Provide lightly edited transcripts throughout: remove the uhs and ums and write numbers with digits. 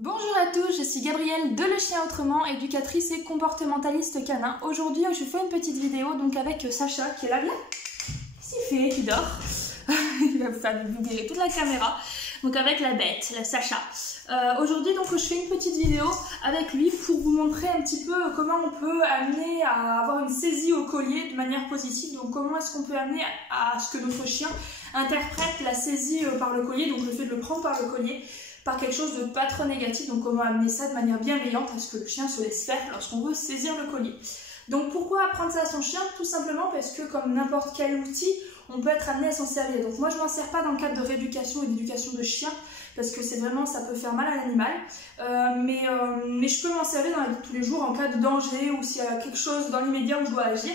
Bonjour à tous, je suis Gabrielle de Le Chien Autrement, éducatrice et comportementaliste canin. Aujourd'hui, je fais une petite vidéo donc avec Sacha qui est là, qu'est-ce qu'il fait, qui dort. Il va vous virer toute la caméra. Donc avec la bête, la Sacha. Aujourd'hui donc je fais une petite vidéo avec lui pour vous montrer un petit peu comment on peut amener à avoir une saisie au collier de manière positive. Donc comment est-ce qu'on peut amener à ce que notre chien interprète la saisie par le collier, donc le fait de le prendre par le collier, par quelque chose de pas trop négatif. Donc comment amener ça de manière bienveillante à ce que le chien se laisse faire lorsqu'on veut saisir le collier. Donc pourquoi apprendre ça à son chien? Tout simplement parce que comme n'importe quel outil, on peut être amené à s'en servir. Donc moi je m'en sers pas dans le cadre de rééducation et d'éducation de chien, parce que c'est vraiment, ça peut faire mal à l'animal, mais je peux m'en servir dans la vie de tous les jours en cas de danger ou s'il y a quelque chose dans l'immédiat où je dois agir.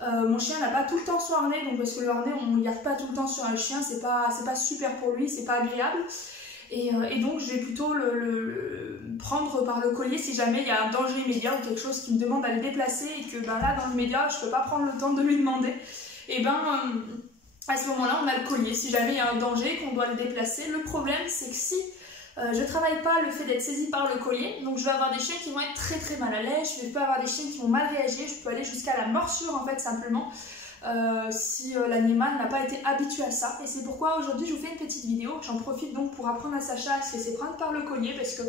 Mon chien n'a pas tout le temps son harnais, donc parce que le harnais on ne garde pas tout le temps sur un chien, c'est pas super pour lui, c'est pas agréable. Et donc je vais plutôt le prendre par le collier si jamais il y a un danger immédiat ou quelque chose qui me demande à le déplacer et que là dans l'immédiat je peux pas prendre le temps de lui demander. Et à ce moment-là on a le collier si jamais il y a un danger qu'on doit le déplacer. Le problème c'est que si je travaille pas le fait d'être saisi par le collier, donc je vais avoir des chiens qui vont être très mal à l'aise, je vais pas avoir des chiens qui vont mal réagir, je peux aller jusqu'à la morsure en fait simplement. Si l'animal n'a pas été habitué à ça. Et c'est pourquoi aujourd'hui je vous fais une petite vidéo. J'en profite donc pour apprendre à Sacha à se laisser prendre par le collier, parce que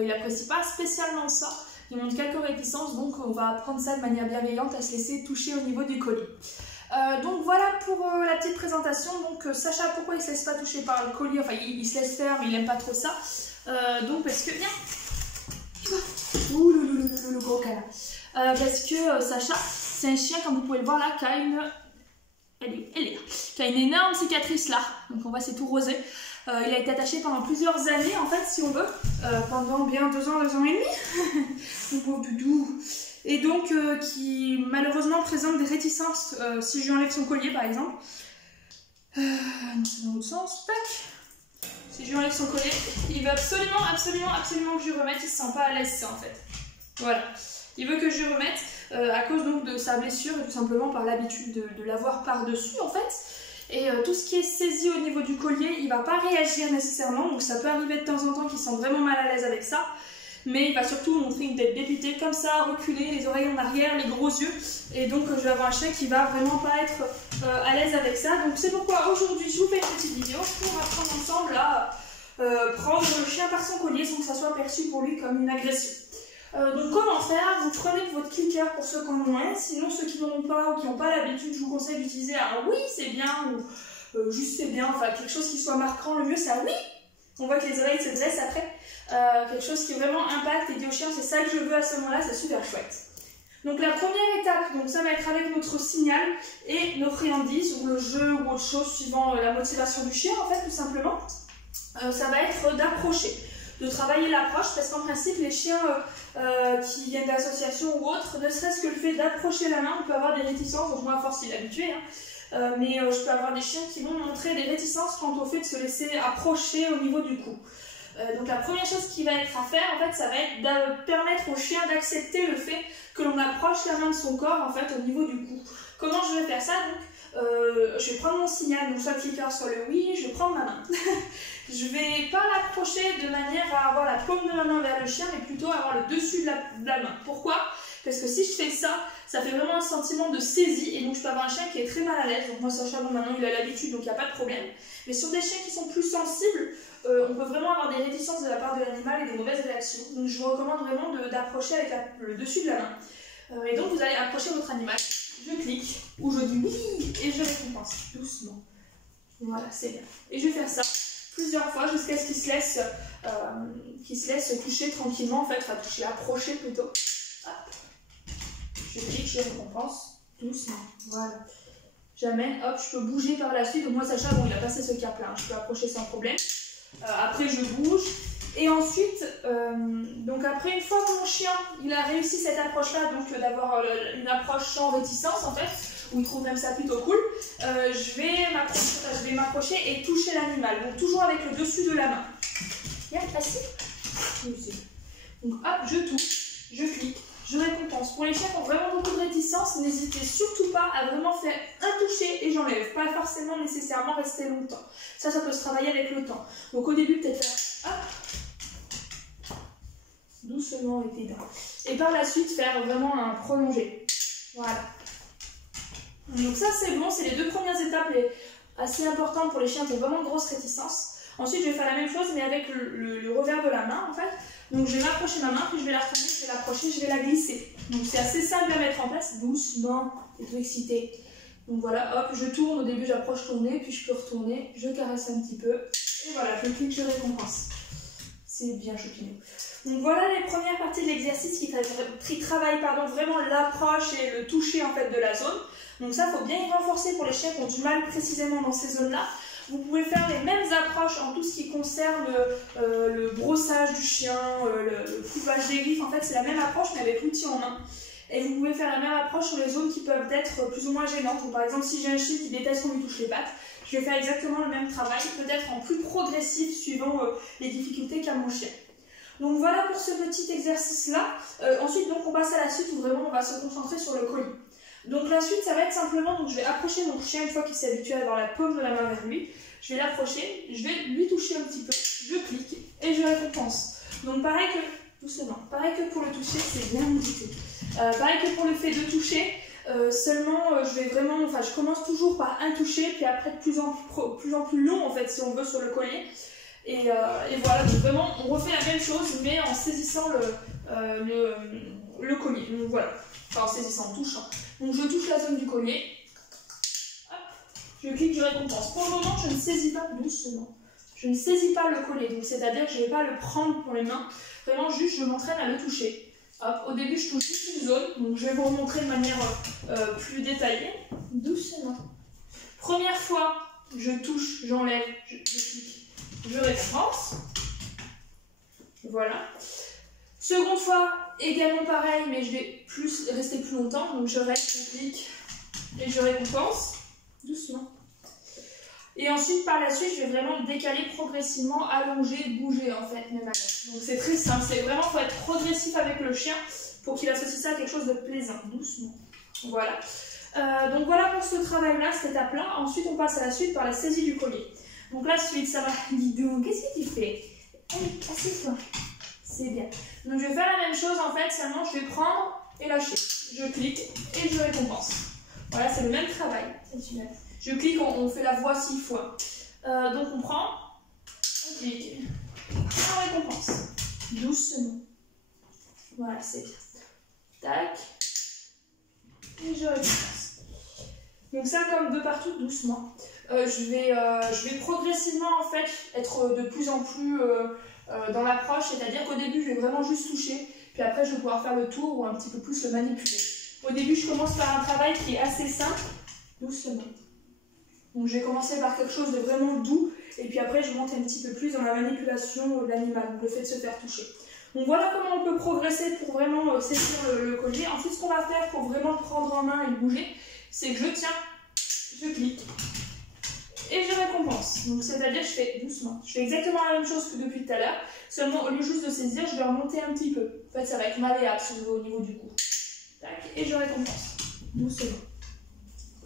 il n'apprécie pas spécialement ça, il montre quelques réticences, donc on va apprendre ça de manière bienveillante, à se laisser toucher au niveau du collier. Donc voilà pour la petite présentation. Donc Sacha, pourquoi il se laisse pas toucher par le collier? Enfin il se laisse faire mais il aime pas trop ça, donc parce que, viens, ouh le gros câlin, parce que Sacha c'est un chien, comme vous pouvez le voir là, qui a une... qui a une énorme cicatrice là. Donc on voit, c'est tout rosé. Il a été attaché pendant plusieurs années en fait, si on veut. Pendant bien 2 ans et demi. Mon pauvre doudou. Et donc qui malheureusement présente des réticences si je lui enlève son collier par exemple. Dans l'autre sens, tac. Si je lui enlève son collier, il veut absolument que je lui remette. Il se sent pas à l'aise, ça en fait. Voilà. Il veut que je lui remette à cause donc de sa blessure et tout simplement par l'habitude de l'avoir par-dessus en fait. Et tout ce qui est saisi au niveau du collier, il va pas réagir nécessairement, donc ça peut arriver de temps en temps qu'il se sent vraiment mal à l'aise avec ça. Mais il va surtout montrer une tête dépitée comme ça, reculer, les oreilles en arrière, les gros yeux. Et donc je vais avoir un chien qui va vraiment pas être à l'aise avec ça. Donc c'est pourquoi aujourd'hui je vous fais une petite vidéo pour apprendre ensemble à prendre le chien par son collier sans que ça soit perçu pour lui comme une agression. Donc comment faire? Vous prenez votre clicker pour ceux qui en ont un, sinon ceux qui n'en ont pas ou qui n'ont pas l'habitude, je vous conseille d'utiliser un oui c'est bien ou juste c'est bien, enfin quelque chose qui soit marquant. Le mieux c'est un oui, on voit que les oreilles se dressent après, quelque chose qui vraiment impacte et dit au chien c'est ça que je veux à ce moment là, c'est super chouette. Donc la première étape, donc ça va être avec notre signal et nos friandises ou le jeu ou autre chose suivant la motivation du chien en fait tout simplement. Ça va être d'approcher, de travailler l'approche, parce qu'en principe les chiens qui viennent d'associations ou autres, ne serait-ce que le fait d'approcher la main, on peut avoir des réticences, donc moi à force il est habitué, hein, mais je peux avoir des chiens qui vont montrer des réticences quant au fait de se laisser approcher au niveau du cou. Donc la première chose qui va être à faire en fait, ça va être de permettre au chien d'accepter le fait que l'on approche la main de son corps en fait au niveau du cou. Comment je vais faire ça donc? Je vais prendre mon signal, donc soit le clicker soit le oui, je vais prendre ma main. Je vais pas l'approcher de manière à avoir la paume de ma main vers le chien, mais plutôt avoir le dessus de la main. Pourquoi? Parce que si je fais ça, ça fait vraiment un sentiment de saisie, et donc je peux avoir un chien qui est très mal à l'aise. Donc moi Sacha, bon maintenant il a l'habitude, donc il n'y a pas de problème. Mais sur des chiens qui sont plus sensibles, on peut vraiment avoir des réticences de la part de l'animal et des mauvaises réactions. Donc je vous recommande vraiment d'approcher avec le dessus de la main. Et donc vous allez approcher votre animal. Je clique, ou je dis oui, et je récompense doucement. Voilà, c'est bien. Et je vais faire ça plusieurs fois jusqu'à ce qu'il se laisse toucher tranquillement, en fait, enfin toucher, approcher plutôt. Hop. Je clique, je récompense doucement. Voilà. Jamais, hop, je peux bouger par la suite. Donc moi, Sacha, bon, il a passé ce cap-là, hein. Je peux approcher sans problème. Après, je bouge. Et ensuite, donc après, une fois que mon chien, il a réussi cette approche-là, donc d'avoir une approche sans réticence, en fait, où il trouve même ça plutôt cool, je vais m'approcher et toucher l'animal. Donc toujours avec le dessus de la main. Bien, facile. Donc hop, je touche, je clique, je récompense. Pour les chiens qui ont vraiment beaucoup de réticence, n'hésitez surtout pas à vraiment faire un toucher et j'enlève. Pas forcément nécessairement rester longtemps. Ça peut se travailler avec le temps. Donc au début, peut-être faire hop. doucement avec les dents. Et par la suite, faire vraiment un prolongé. Voilà. Donc ça c'est bon, c'est les deux premières étapes assez importantes pour les chiens qui ont vraiment de grosses réticences. Ensuite je vais faire la même chose mais avec le revers de la main en fait. Donc je vais m'approcher ma main, puis je vais la retourner, je vais l'approcher, je vais la glisser. Donc c'est assez simple à mettre en place, doucement, t'es tout excité. Donc voilà, hop, je tourne, au début j'approche ton nez, puis je peux retourner, je caresse un petit peu. Et voilà, je clique, je récompense. C'est bien choupinou. Donc voilà les premières parties de l'exercice qui travaillent vraiment l'approche et le toucher en fait de la zone. Donc ça, il faut bien y renforcer pour les chiens qui ont du mal précisément dans ces zones-là. Vous pouvez faire les mêmes approches en tout ce qui concerne le brossage du chien, le coupage des griffes. En fait, c'est la même approche mais avec l'outil en main. Et vous pouvez faire la même approche sur les zones qui peuvent être plus ou moins gênantes. Donc, par exemple, si j'ai un chien qui déteste qu'on lui touche les pattes, je vais faire exactement le même travail, peut-être en plus progressif suivant les difficultés qu'a mon chien. Donc voilà pour ce petit exercice-là. Ensuite, donc, on passe à la suite où vraiment on va se concentrer sur le collier. Donc la suite, ça va être simplement, donc je vais approcher mon chien une fois qu'il s'est habitué à avoir la paume de la main vers lui. Je vais l'approcher, je vais lui toucher un petit peu, je clique et je récompense. Donc pareil que, doucement, pareil que pour le toucher, c'est bien modifié. Pareil que pour le fait de toucher, seulement je vais vraiment, enfin je commence toujours par un toucher, puis après de plus en plus long en fait si on veut sur le collier. Et voilà, donc vraiment on refait la même chose mais en saisissant le collier. Donc voilà, enfin en saisissant, en touchant. Donc je touche la zone du collier, hop, je clique, je récompense. Pour le moment, je ne saisis pas doucement. Je ne saisis pas le collier, donc c'est-à-dire que je ne vais pas le prendre pour les mains. Vraiment, juste, je m'entraîne à le toucher. Hop, au début, je touche juste une zone, donc je vais vous remontrer de manière plus détaillée. Doucement. Première fois, je touche, j'enlève, je clique, je récompense. Voilà. Seconde fois, également pareil, mais je vais rester plus longtemps. Donc je reste, je clique et je récompense. Doucement. Et ensuite, par la suite, je vais vraiment décaler progressivement, allonger, bouger en fait, même à l'autre. Donc c'est très simple. C'est vraiment, faut être progressif avec le chien pour qu'il associe ça à quelque chose de plaisant. Doucement. Voilà. Donc voilà pour ce travail-là, cette étape-là. Ensuite, on passe à la suite par la saisie du collier. Donc la suite, ça va. Dis donc, qu'est-ce que tu fais? Allez, assieds-toi. C'est bien. Donc je vais faire la même chose en fait, seulement je vais prendre et lâcher. Je clique et je récompense. Voilà, c'est le même travail. Je clique, on fait la voix 6 fois. Donc on prend, on clique, on récompense. Doucement. Voilà, c'est bien. Tac. Et je récompense. Donc ça comme de partout, doucement. Je vais progressivement en fait être de plus en plus dans l'approche, c'est-à-dire qu'au début je vais vraiment juste toucher, puis après je vais pouvoir faire le tour ou un petit peu plus le manipuler. Au début je commence par un travail qui est assez simple, doucement. Donc je vais commencer par quelque chose de vraiment doux, et puis après je monte un petit peu plus dans la manipulation de l'animal, donc le fait de se faire toucher. Donc voilà comment on peut progresser pour vraiment saisir le collier. Ensuite ce qu'on va faire pour vraiment le prendre en main et le bouger, c'est que je tiens, je clique. Et je récompense. Donc c'est-à-dire je fais doucement. Je fais exactement la même chose que depuis tout à l'heure. Seulement au lieu juste de saisir, je vais remonter un petit peu. En fait ça va être malléable si vous voulez au niveau du cou. Tac, et je récompense. Doucement.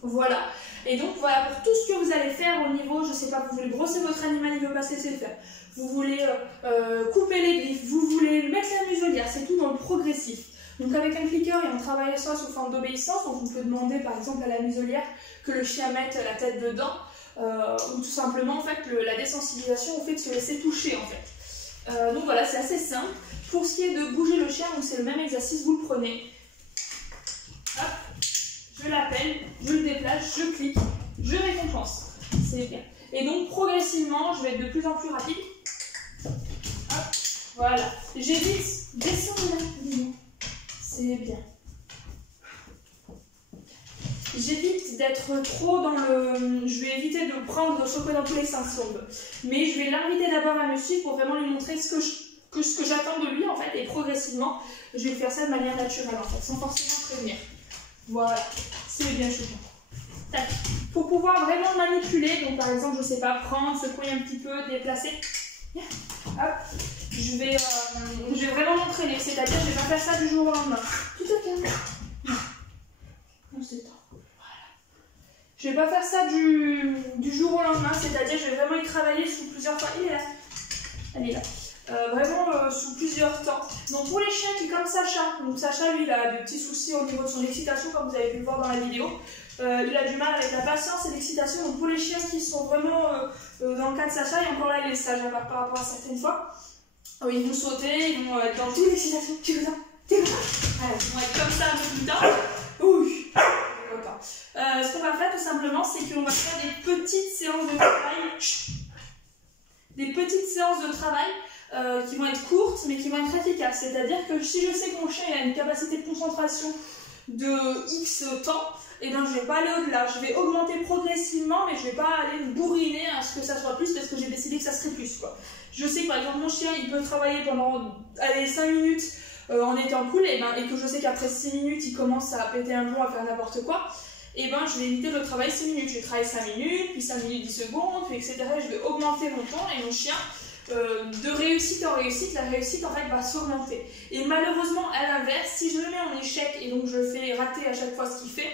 Voilà. Et donc voilà pour tout ce que vous allez faire au niveau, je sais pas, vous voulez brosser votre animal, il veut pas cesser de faire. Vous voulez couper les griffes, vous voulez lui mettre la muselière, c'est tout dans le progressif. Donc avec un clicker et on travaille ça sous forme d'obéissance, donc on peut demander par exemple à la muselière que le chien mette la tête dedans. Ou tout simplement en fait la désensibilisation au fait de se laisser toucher en fait. Donc voilà, c'est assez simple. Pour ce qui est de bouger le chien, donc c'est le même exercice, vous le prenez, hop, je l'appelle, je le déplace, je clique, je récompense. C'est bien. Et donc progressivement, je vais être de plus en plus rapide. Hop, voilà. J'évite, descends là, c'est bien. J'évite d'être trop dans le... Je vais éviter de prendre, de choper dans tous les sens si on veut. Mais je vais l'inviter d'abord à me suivre pour vraiment lui montrer ce que j'attends de lui en fait. Et progressivement, je vais faire ça de manière naturelle en fait, sans forcément prévenir. Voilà, c'est bien choquant. Tac. Pour pouvoir vraiment manipuler, donc par exemple, je sais pas, prendre, secouer un petit peu, déplacer. Hop. Je vais vraiment m'entraîner, c'est-à-dire je vais pas faire ça du jour au lendemain. Tout au calme. On se détend. Je vais pas faire ça du jour au lendemain, c'est-à-dire je vais vraiment y travailler sous plusieurs fois. Il est là. Elle est là. vraiment sous plusieurs temps. Donc pour les chiens qui comme Sacha, donc Sacha lui il a des petits soucis au niveau de son excitation comme vous avez pu le voir dans la vidéo. Il a du mal avec la patience et l'excitation. Donc pour les chiens qui sont vraiment dans le cas de Sacha, et encore là il est sage par rapport à certaines fois, ils vont sauter, ils vont être dans toute l'excitation. Tu veux ça? T'es content? Voilà, ils vont être comme ça un peu plus tard. Ouh, ce qu'on va faire tout simplement, c'est qu'on va faire des petites séances de travail. Des petites séances de travail qui vont être courtes mais qui vont être efficaces. C'est-à-dire que si je sais que mon chien il a une capacité de concentration de X temps, et bien je ne vais pas aller au-delà. Je vais augmenter progressivement, mais je ne vais pas aller me bourriner à ce que ça soit plus parce que j'ai décidé que ça serait plus, quoi. Je sais que par exemple mon chien il peut travailler pendant 5 minutes en étant cool et que je sais qu'après 6 minutes il commence à péter un plomb, à faire n'importe quoi. Et ben je vais éviter de travailler 6 minutes. Je vais travailler 5 minutes, puis 5 minutes 10 secondes, puis etc. Je vais augmenter mon temps et mon chien, de réussite en réussite, la réussite en fait va s'augmenter. Et malheureusement, à l'inverse, si je le mets en échec et donc je fais rater à chaque fois ce qu'il fait,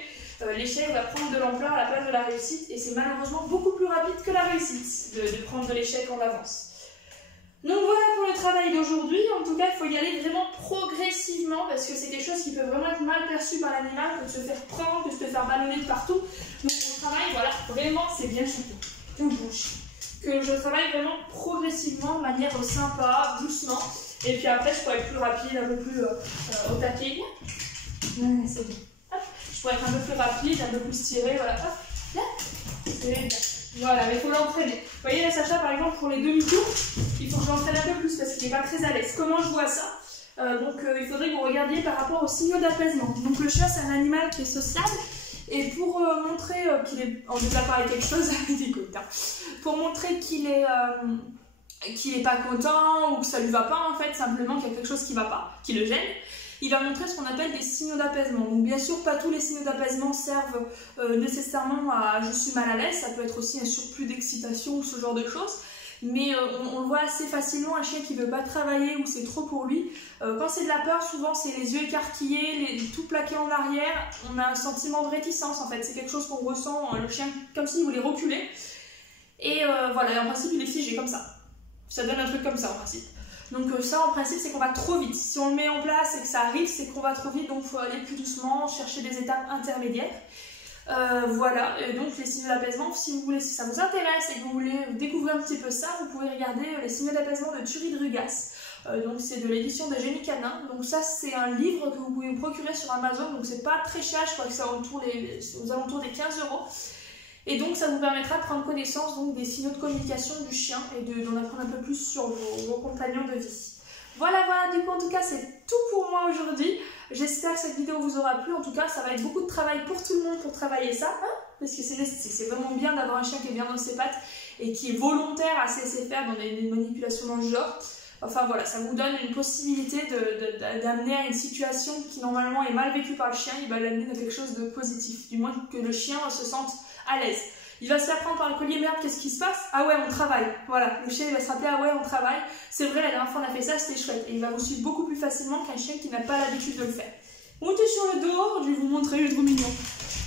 l'échec va prendre de l'ampleur à la place de la réussite et c'est malheureusement beaucoup plus rapide que la réussite de prendre de l'échec en avance. Donc voilà pour le travail d'aujourd'hui. En tout cas, il faut y aller vraiment progressivement parce que c'est quelque chose qui peut vraiment être mal perçu par l'animal, que de se faire prendre, que de se faire ballonner de partout. Donc on travaille, voilà, vraiment c'est bien chanté. T'es un bon chien. Que je travaille vraiment progressivement, de manière sympa, doucement. Et puis après, je pourrais être plus rapide, un peu plus au taquet. Ouais, c'est bien. Hop. Je pourrais être un peu plus rapide, un peu plus tiré, voilà. Hop, là, c'est bien. Voilà, mais il faut l'entraîner. Vous voyez, là, Sacha, par exemple, pour les demi-tours, il faut que je l'entraîne un peu plus parce qu'il n'est pas très à l'aise. Comment je vois ça? Il faudrait que vous regardiez par rapport aux signaux d'apaisement. Donc le chat, c'est un animal qui est sociable. Et pour montrer qu'il est en désaccord avec quelque chose, écoute, hein, pour montrer qu'il est pas content ou que ça lui va pas, en fait, simplement qu'il y a quelque chose qui va pas, qui le gêne, il va montrer ce qu'on appelle des signaux d'apaisement. Donc bien sûr, pas tous les signaux d'apaisement servent nécessairement à « je suis mal à l'aise », ça peut être aussi un surplus d'excitation ou ce genre de choses. Mais on le voit assez facilement, un chien qui ne veut pas travailler ou c'est trop pour lui. Quand c'est de la peur, souvent c'est les yeux écarquillés, tout plaqué en arrière. On a un sentiment de réticence en fait, c'est quelque chose qu'on ressent, le chien comme s'il voulait reculer. Et voilà, en principe il est figé comme ça. Ça donne un truc comme ça en principe. Donc ça en principe c'est qu'on va trop vite. Si on le met en place et que ça arrive, c'est qu'on va trop vite, donc il faut aller plus doucement, chercher des étapes intermédiaires. Voilà, et donc les signaux d'apaisement, si vous voulez, si ça vous intéresse et que vous voulez découvrir un petit peu ça, vous pouvez regarder les signaux d'apaisement de Thury Drugas. Donc c'est de l'édition de Génie Canin. Donc ça c'est un livre que vous pouvez vous procurer sur Amazon, donc c'est pas très cher, je crois que c'est aux alentours des 15 €. Et donc ça vous permettra de prendre connaissance donc, des signaux de communication du chien et d'en apprendre un peu plus sur vos compagnons de vie. Voilà, du coup en tout cas c'est tout pour moi aujourd'hui. J'espère que cette vidéo vous aura plu. En tout cas ça va être beaucoup de travail pour tout le monde pour travailler ça, hein, parce que c'est vraiment bien d'avoir un chien qui est bien dans ses pattes et qui est volontaire à se laisser faire dans des manipulations dans le genre. Enfin voilà, ça vous donne une possibilité d'amener à une situation qui normalement est mal vécue par le chien, il va l'amener dans quelque chose de positif, du moins que le chien se sente à l'aise. Il va se faire prendre par le collier, merde, qu'est-ce qui se passe? Ah ouais, on travaille. Voilà, le chien il va se rappeler, ah ouais, on travaille. C'est vrai, la dernière fois on a fait ça, c'était chouette. Et il va vous suivre beaucoup plus facilement qu'un chien qui n'a pas l'habitude de le faire. Montez sur le dos, je vais vous montrer, il est trop mignon.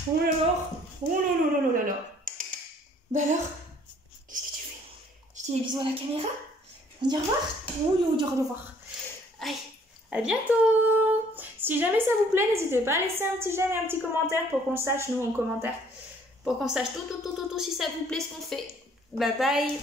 Oh là là, oh là là là là là. Bah alors, qu'est-ce que tu fais? Tu dis des bisous à la caméra? On dit au revoir? Oui, on dit au revoir. Allez, à bientôt! Si jamais ça vous plaît, n'hésitez pas à laisser un petit j'aime et un petit commentaire pour qu'on sache, nous, en commentaire. Pour qu'on sache tout si ça vous plaît ce qu'on fait. Bye bye.